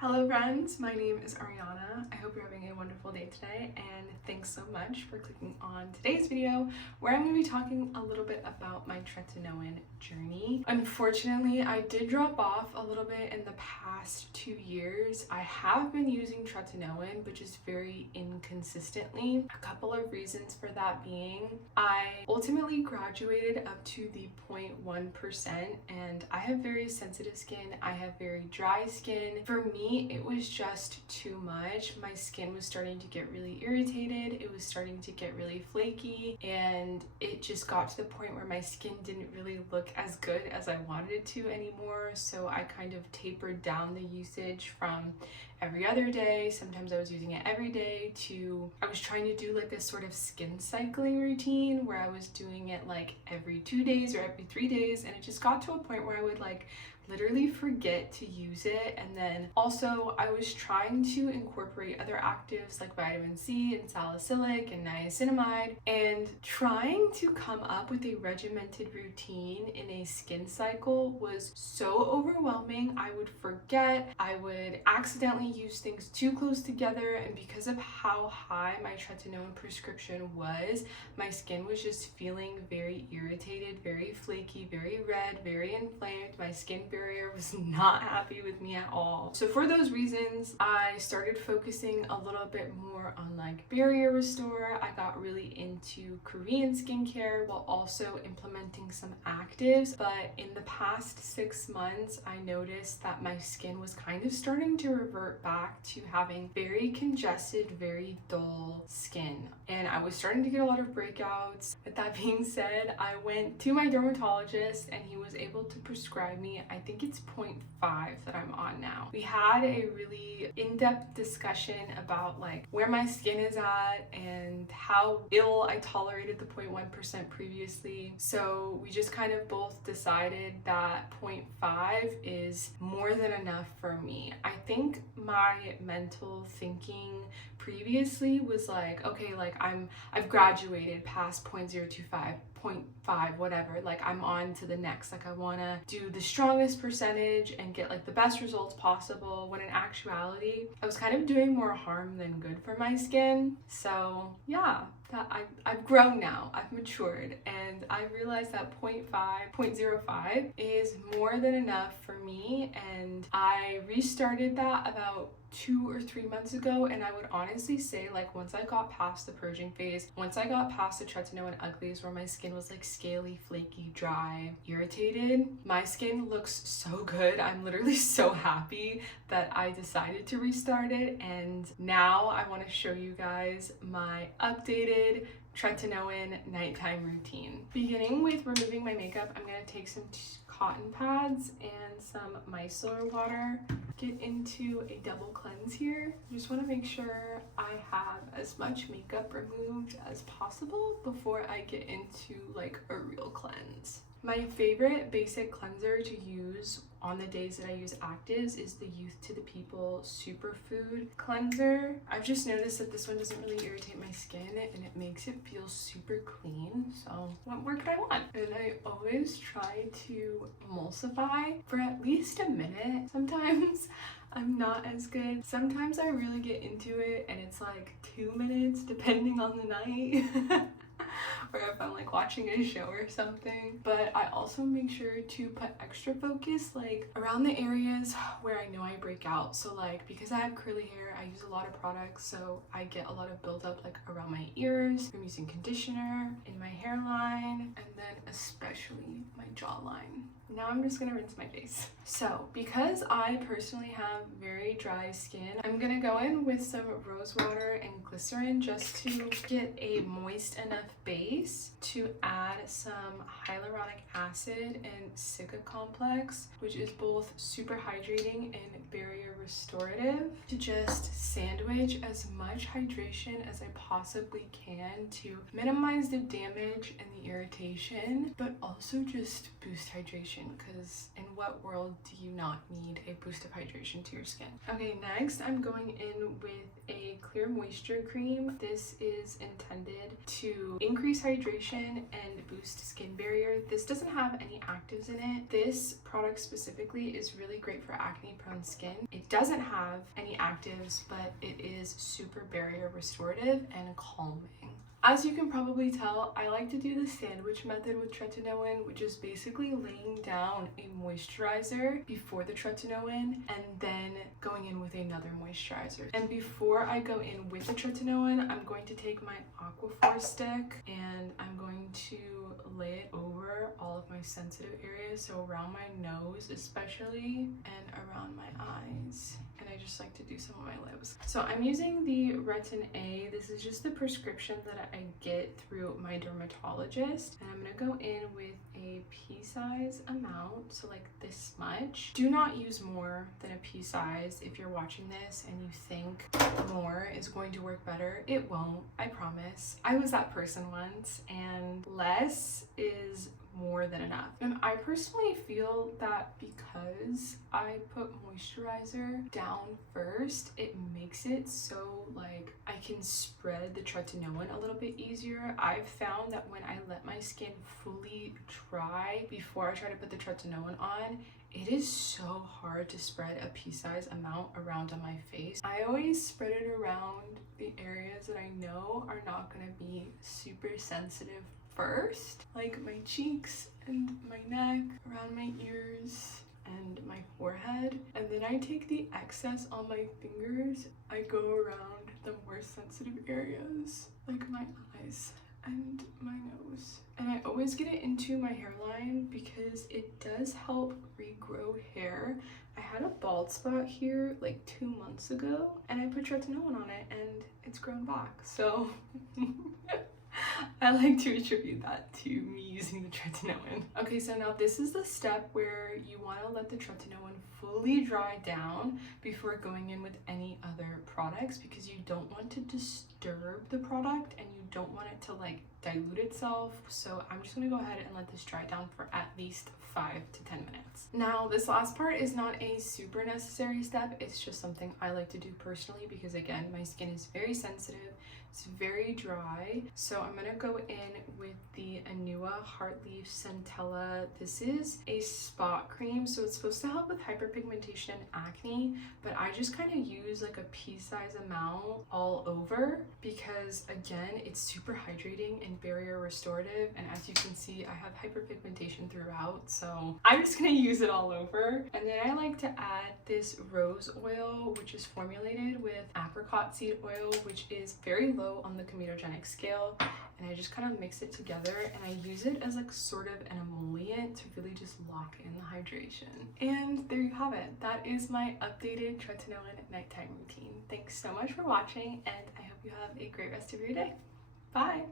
Hello friends, my name is Ariana. I hope you're having a wonderful day today, and thanks so much for clicking on today's video where I'm going to be talking a little bit about my Tretinoin journey. Unfortunately, I did drop off a little bit in the past 2 years. I have been using Tretinoin, but just very inconsistently. A couple of reasons for that being, I ultimately graduated up to the 0.1%, and I have very sensitive skin. I have very dry skin. For me, it was just too much. My skin was starting to get really irritated. It was starting to get really flaky, and it just got to the point where my skin didn't really look as good as I wanted it to anymore. So I kind of tapered down the usage from every other day. Sometimes I was using it every day to, I was trying to do like a sort of skin cycling routine where I was doing it like every 2 days or every 3 days, and it just got to a point where I would like literally forget to use it. And then also I was trying to incorporate other actives like vitamin C and salicylic and niacinamide, and trying to come up with a regimented routine in a skin cycle was so overwhelming. I would forget, I would accidentally use things too close together, and because of how high my Tretinoin prescription was, my skin was just feeling very irritated, very flaky, very red, very inflamed. My skin barrier was not happy with me at all. So for those reasons, I started focusing a little bit more on like barrier restore. I got really into Korean skincare while also implementing some actives. But in the past 6 months, I noticed that my skin was kind of starting to revert back to having very congested, very dull skin. And I was starting to get a lot of breakouts. With that being said, I went to my dermatologist and he was able to prescribe me, I think it's 0.5 that I'm on now. We had a really in-depth discussion about like where my skin is at and how ill I tolerated the 0.1% previously. So we just kind of both decided that 0.5 is more than enough for me. I think my mental thinking previously was like, okay, like I've graduated past 0.025, 0.5, whatever, like I'm on to the next, like I want to do the strongest percentage and get like the best results possible, when in actuality I was kind of doing more harm than good for my skin. So yeah, that I've grown now, I've matured, and I realized that 0.05 is more than enough for me. And I restarted that about 2 or 3 months ago, and I would honestly say like once I got past the purging phase, once I got past the Tretinoin uglies where my skin was like scaly, flaky, dry, irritated, my skin looks so good. I'm literally so happy that I decided to restart it, and now I want to show you guys my updated Tretinoin nighttime routine. Beginning with removing my makeup, I'm going to take some cotton pads and some micellar water, get into a double cleanse here. Just want to make sure I have as much makeup removed as possible before I get into like a real cleanse. My favorite basic cleanser to use on the days that I use actives is the Youth to the People Superfood cleanser. I've just noticed that this one doesn't really irritate my skin and it makes it feel super clean. So what more could I want? And I always try to emulsify for at least a minute. Sometimes I'm not as good. Sometimes I really get into it and it's like 2 minutes depending on the night. Or if I'm like watching a show or something. But I also make sure to put extra focus like around the areas where I know I break out. So like because I have curly hair, I use a lot of products, so I get a lot of buildup like around my ears. I'm using conditioner in my hairline, and then especially my jawline. Now I'm just gonna rinse my face. So because I personally have very dry skin, I'm gonna go in with some Rosewater and Glycerin just to get a moist enough base to add some hyaluronic acid and Cica complex, which is both super hydrating and barrier restorative, to just sandwich as much hydration as I possibly can to minimize the damage and the irritation, but also just boost hydration. hydration, because in what world do you not need a boost of hydration to your skin? Okay, next I'm going in with a clear moisture cream. This is intended to increase hydration and boost skin barrier. This doesn't have any actives in it. This product specifically is really great for acne prone skin. It doesn't have any actives, but it is super barrier restorative and calming. As you can probably tell, I like to do the sandwich method with Tretinoin, which is basically laying down a moisturizer before the Tretinoin and then going in with another moisturizer. And before I go in with the Tretinoin, I'm going to take my Aquaphor stick and I'm going to lay it over all of my sensitive areas, so around my nose especially and around my eyes. And I just like to do some of my lips. So I'm using the Retin A. This is just the prescription that I get through my dermatologist. And I'm gonna go in with a pea size amount, so like this much. Do not use more than a pea size if you're watching this and you think more is going to work better. It won't, I promise. I was that person once, and less is more than enough. And I personally feel that because I put moisturizer down first, it makes it so like I can spread the Tretinoin a little bit easier. I've found that when I let my skin fully dry before I try to put the Tretinoin on, it is so hard to spread a pea-size amount around on my face. I always spread it around the areas that I know are not gonna be super sensitive first, like my cheeks and my neck, around my ears and my forehead, and then I take the excess on my fingers. I go around the more sensitive areas like my eyes and my nose, and I always get it into my hairline because it does help regrow hair. I had a bald spot here like 2 months ago and I put Tretinoin on it and it's grown back, so I like to attribute that to me using the Tretinoin. Okay, so now this is the step where you want to let the Tretinoin fully dry down before going in with any other products, because you don't want to disturb the product and you don't want it to like dilute itself. So I'm just gonna go ahead and let this dry down for at least 5 to 10 minutes. Now, this last part is not a super necessary step. It's just something I like to do personally because, again, my skin is very sensitive. It's very dry. So I'm gonna go in with the Anua Heartleaf Centella. This is a spot cream, so it's supposed to help with hyperpigmentation and acne, but I just kind of use like a pea-size amount all over because, again, it's super hydrating and barrier restorative, and as you can see, I have hyperpigmentation throughout, so I'm just gonna use it all over. And then I like to add this rose oil, which is formulated with apricot seed oil, which is very low on the comedogenic scale, and I just kind of mix it together and I use it as like sort of an emollient to really just lock in the hydration. And there you have it. That is my updated Tretinoin nighttime routine. Thanks so much for watching, and I hope you have a great rest of your day. Bye!